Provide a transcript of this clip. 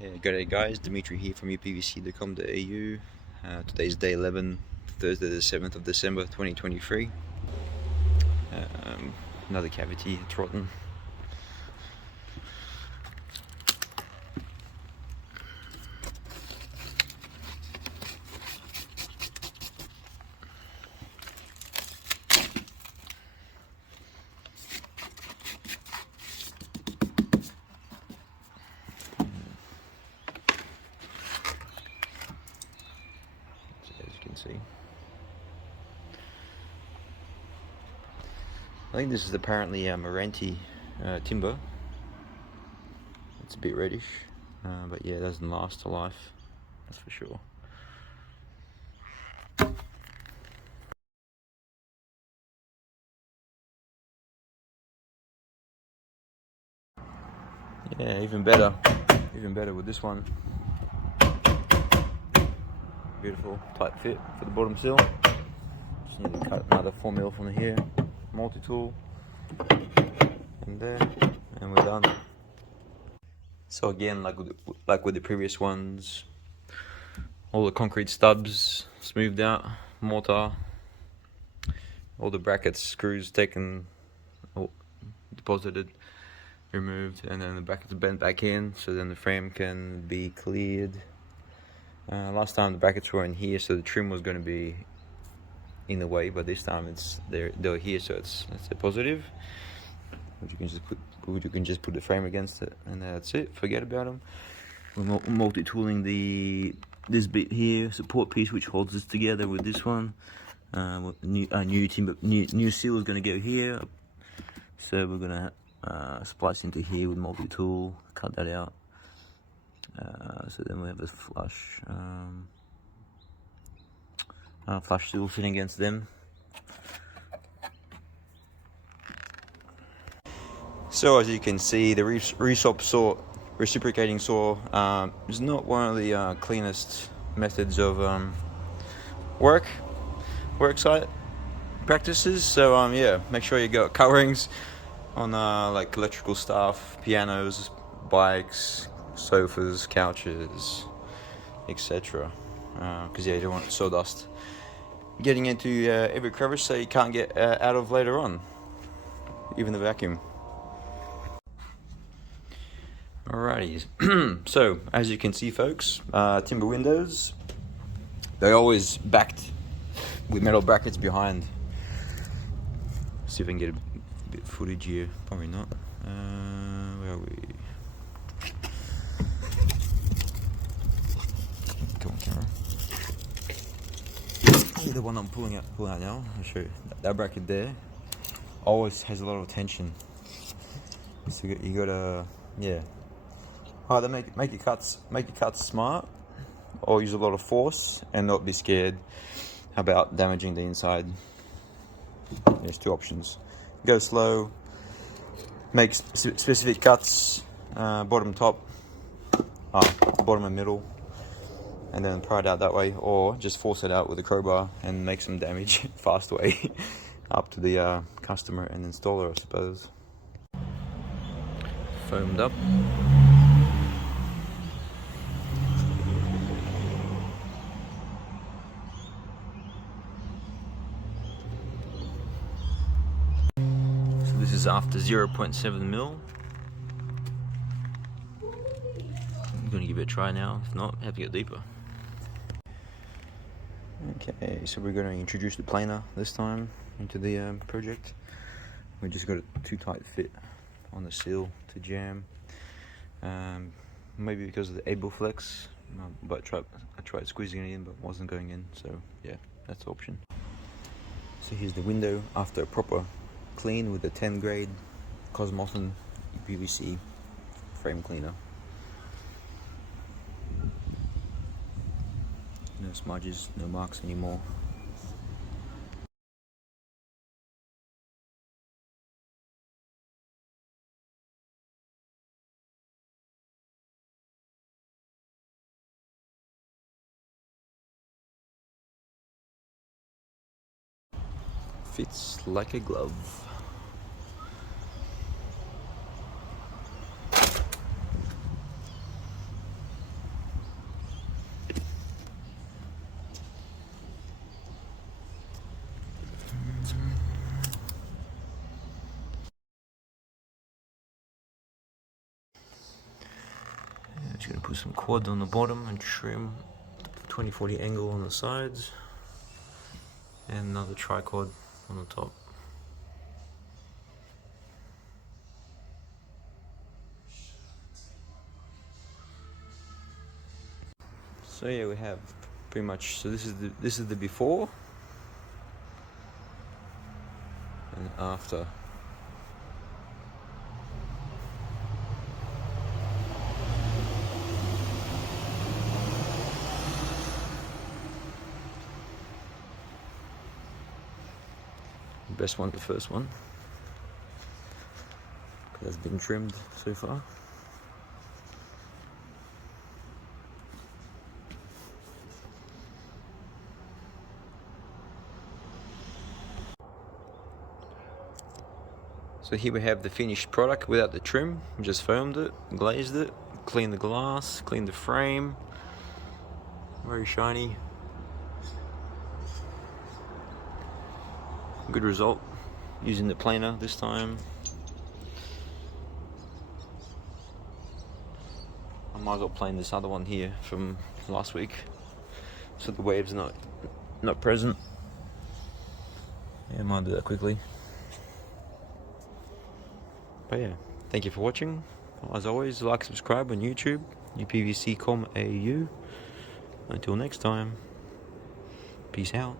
Yeah, g'day guys, Dimitri here from uPVC.com.au. Today's day 11, Thursday the 7th of December 2023. Another cavity, it's rotten. As you can see, I think this is apparently Meranti timber. It's a bit reddish, but yeah, it doesn't last a life, that's for sure. Yeah, even better with this one. Beautiful tight fit for the bottom sill. Just need to cut another 4mm from here, multi-tool, and there, and we're done. So again, like with the previous ones, all the concrete stubs smoothed out, mortar, all the brackets, screws taken, deposited, removed, and then the brackets bent back in, so then the frame can be cleared. Last time the brackets were in here, so the trim was going to be in the way, but this time they're here, so it's a positive. Which you can just put the frame against it, and that's it. Forget about them. We're multi-tooling this bit here, support piece, which holds this together with this one. New seal is going to go here, so we're going to splice into here with multi-tool, cut that out. So then we have this flush seal sitting against them. So as you can see, the resop saw, reciprocating saw, is not one of the cleanest methods of work site practices. So yeah, make sure you got coverings on like electrical stuff, pianos, bikes, sofas, couches, etc. Because yeah, you don't want sawdust getting into every crevice, so you can't get out of later on, even the vacuum. Alrighty, so as you can see, folks, timber windows, they're always backed with metal brackets behind. See if I can get a bit of footage here. Probably not. Where are we? Come on, camera. The one I'm pulling out now. I'll show you. That bracket there always has a lot of tension. So you gotta, yeah. Either make your cuts smart, or use a lot of force and not be scared about damaging the inside. There's two options: go slow, make specific cuts, bottom, top, bottom and middle, and then pry it out that way, or just force it out with a crowbar and make some damage fast way up to the customer and installer, I suppose. Foamed up. This is after 0.7mm. I'm going to give it a try now. If not, have to get deeper. Okay, so we're going to introduce the planer this time into the project. We just got a too tight fit on the seal to jam. Maybe because of the able flex, but I tried squeezing it in, but it wasn't going in. So yeah, that's the option. So here's the window after a proper clean with the 10 grade Cosmothon uPVC frame cleaner. No smudges, no marks anymore. Fits like a glove. put some quad on the bottom and trim 20-40 angle on the sides, and another tricod on the top. So yeah, we have pretty much, so this is the before and after. The best one, the first one, because that's been trimmed so far. So here we have the finished product without the trim. We just foamed it, glazed it, cleaned the glass, cleaned the frame. Very shiny. Good result. Using the planer this time. I might as well plane this other one here from last week, so the wave's not present. Yeah, I might do that quickly. But yeah, thank you for watching. As always, like, subscribe on YouTube, uPVC.com.au. Until next time, peace out.